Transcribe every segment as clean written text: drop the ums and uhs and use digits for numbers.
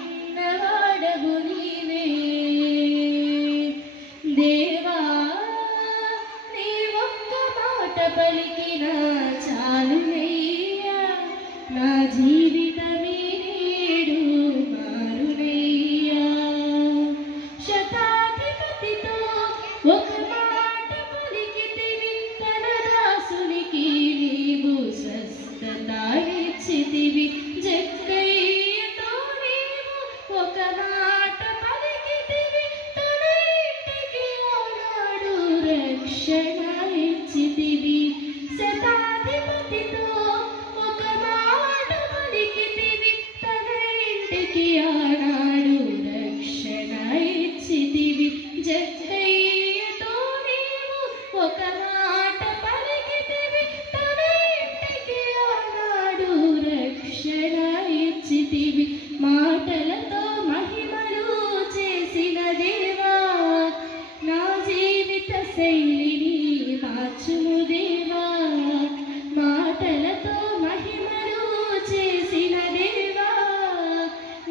రానున్నవాడవు నీవే దేవా నీ ఒక్క మాట పలికినా చాలునయ్యా నా జీవితమే నేడు మారునయ్యా శతాధిపతితో ఒక మాట పలికితివి తన దాసునికి నీవు స్వస్థత ఇచ్చితివి జక్కయ్యతో నీవు ఒక మాట పలికితివి తన ఇంటికి ఆనాడు రక్షణ ఇచ్చితివి శతాధిపతితో ఒక మాట పలికితివి తన ఇంటికి ఆనాడు రక్షణ ఇచ్చితివి జక్కయ్యతో నీవు ఒక మాట పలికితివి తన ఇంటికి ఆనాడు రక్షణ ఇచ్చితివి మాటలతో మహిమలు చేసిన దేవా నా జీవిత శైలిని మార్చుము దేవా మాటలతో మహిమలు చేసిన దేవా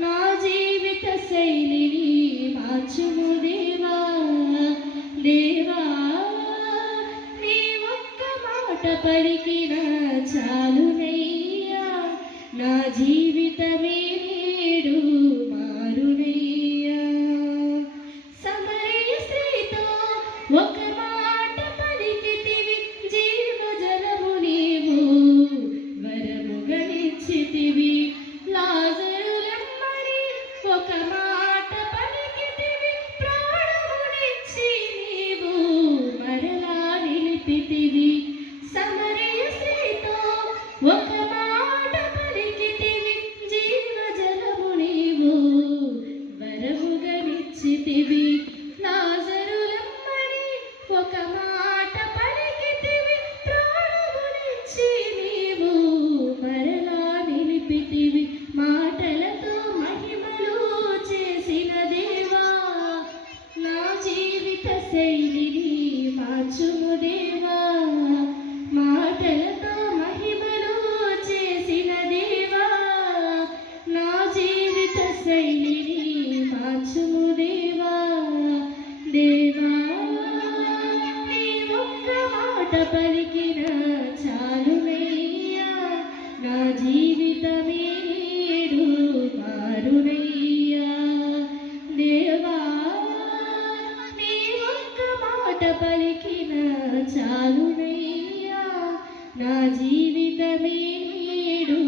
నా జీవిత శైలిని మార్చుము దేవా దేవా నీ ఒక్క మాట పలికిన చాలునయ్యా నా జీవితమే నేడు మారునయ్యా సమరయ స్త్రీతో ఒక మాట పలికితివి జీవజలము నీవు వరముగనిచ్చితివి లాజరులెమ్మడి ఒక మాట పలికితివి ప్రాణమునిచ్చి నీవు మరలా నిలిపితివి సమరయ స్త్రీతో ఒక మాట పలికితివి జీవజలము నీవు వరముగనిచ్చితివి లాజరులెమ్మడి ఒక మాట పలికితివి ప్రాణమునిచ్చి నీవు మరలా నిలిపితివి మాటలతో మహిమలు చేసిన దేవా నా జీవిత శైలిని మార్చుము దేవా మాటలతో మహిమలు చేసిన దేవా నా జీవిత శైలిని మార్చుము దేవా దేవా నీ ఒక్క మాట పలికిన చాలునయ్యా నా జీవితమే నేడు మారునయ్యా దేవా నీ ఒక్క మాట పలికిన చాలునయ్యా నా జీవితమే నేడు